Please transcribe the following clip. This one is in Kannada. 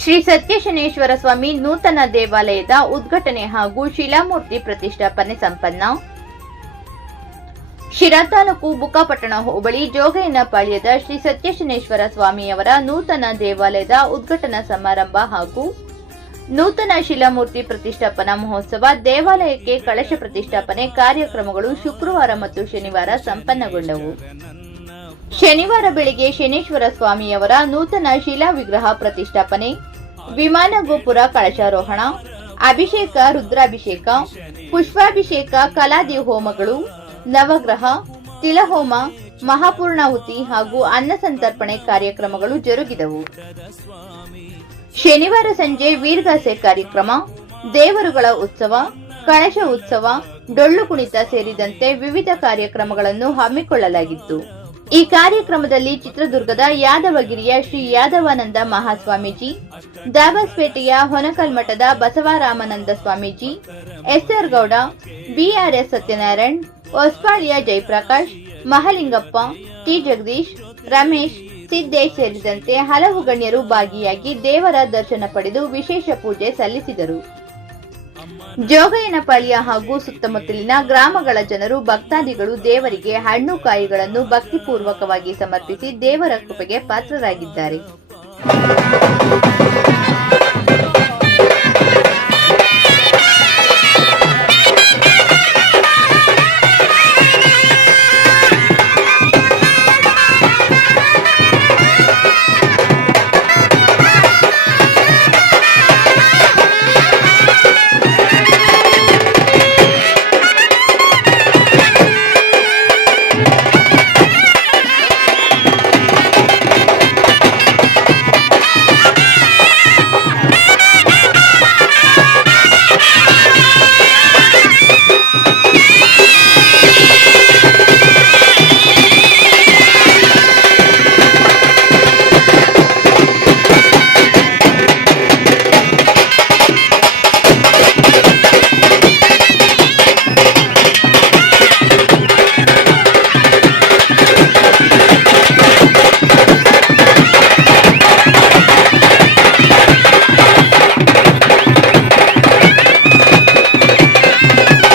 ಶ್ರೀ ಸತ್ಯಶನೇಶ್ವರ ಸ್ವಾಮಿ ನೂತನ ದೇವಾಲಯದ ಉದ್ಘಾಟನೆ ಹಾಗೂ ಶಿಲಾಮೂರ್ತಿ ಪ್ರತಿಷ್ಠಾಪನೆ ಸಂಪನ್ನ. ಶಿರಾ ತಾಲೂಕು ಬುಕ್ಕಾಪಟ್ಟಣ ಹೋಬಳಿ ಜೋಗಯ್ಯನಪಾಳ್ಯದ ಶ್ರೀ ಸತ್ಯಶನೇಶ್ವರ ಸ್ವಾಮಿಯವರ ನೂತನ ದೇವಾಲಯದ ಉದ್ಘಾಟನಾ ಸಮಾರಂಭ ಹಾಗೂ ನೂತನ ಶಿಲಾಮೂರ್ತಿ ಪ್ರತಿಷ್ಠಾಪನಾ ಮಹೋತ್ಸವ, ದೇವಾಲಯಕ್ಕೆ ಕಳಶ ಪ್ರತಿಷ್ಠಾಪನೆ ಕಾರ್ಯಕ್ರಮಗಳು ಶುಕ್ರವಾರ ಮತ್ತು ಶನಿವಾರ ಸಂಪನ್ನಗೊಂಡವು. ಶನಿವಾರ ಬೆಳಿಗ್ಗೆ ಶನೇಶ್ವರ ಸ್ವಾಮಿಯವರ ನೂತನ ಶಿಲಾ ವಿಗ್ರಹ ಪ್ರತಿಷ್ಠಾಪನೆ. ವಿಮಾನ ಗೋಪುರ ಕಳಶಾರೋಹಣ. ಅಭಿಷೇಕ, ರುದ್ರಾಭಿಷೇಕ, ಪುಷ್ಪಾಭಿಷೇಕ ಕಲಾದಿ ಹೋಮಗಳು ನವಗ್ರಹ, ತಿಲಹೋಮ, ಮಹಾಪೂರ್ಣಾಹುತಿ ಹಾಗೂ ಅನ್ನ ಸಂತರ್ಪಣೆ ಕಾರ್ಯಕ್ರಮಗಳು ಜರುಗಿದವು. ಶನಿವಾರ ಸಂಜೆ ವೀರ್ಗಾಸೆ ಕಾರ್ಯಕ್ರಮ, ದೇವರುಗಳ ಉತ್ಸವ, ಕಳಶ ಉತ್ಸವ, ಡೊಳ್ಳು ಕುಣಿತ ಸೇರಿದಂತೆ ವಿವಿಧ ಕಾರ್ಯಕ್ರಮಗಳನ್ನು ಹಮ್ಮಿಕೊಳ್ಳಲಾಗಿತ್ತು. ಈ ಕಾರ್ಯಕ್ರಮದಲ್ಲಿ ಚಿತ್ರದುರ್ಗದ ಯಾದವಗಿರಿಯ ಶ್ರೀ ಯಾದವಾನಂದ ಮಹಾಸ್ವಾಮೀಜಿ, ದಾಬಸ್ಪೇಟೆಯ ಹೊನಕಲ್ ಮಠದ Basavaramananda Swamiji S R Gowda B R S Satyanarayan ಹೊಸ್ಪಾಳಿಯ Jayaprakash, Mahalingappa, T Jagadish, Ramesh Siddesh ಸೇರಿದಂತೆ ಹಲವು ಗಣ್ಯರು ಭಾಗಿಯಾಗಿ ದೇವರ ದರ್ಶನ ಪಡೆದು ವಿಶೇಷ ಪೂಜೆ ಸಲ್ಲಿಸಿದರು. ಜೋಗಯ್ಯನಪಾಳ್ಯ ಹಾಗೂ ಸುತ್ತಮುತ್ತಲಿನ ಗ್ರಾಮಗಳ ಜನರು ಭಕ್ತಾದಿಗಳು ದೇವರಿಗೆ ಹಣ್ಣು ಕಾಯಿಗಳನ್ನು ಭಕ್ತಿಪೂರ್ವಕವಾಗಿ ಸಮರ್ಪಿಸಿ ದೇವರ ಕೃಪೆಗೆ ಪಾತ್ರರಾಗಿದ್ದಾರೆ.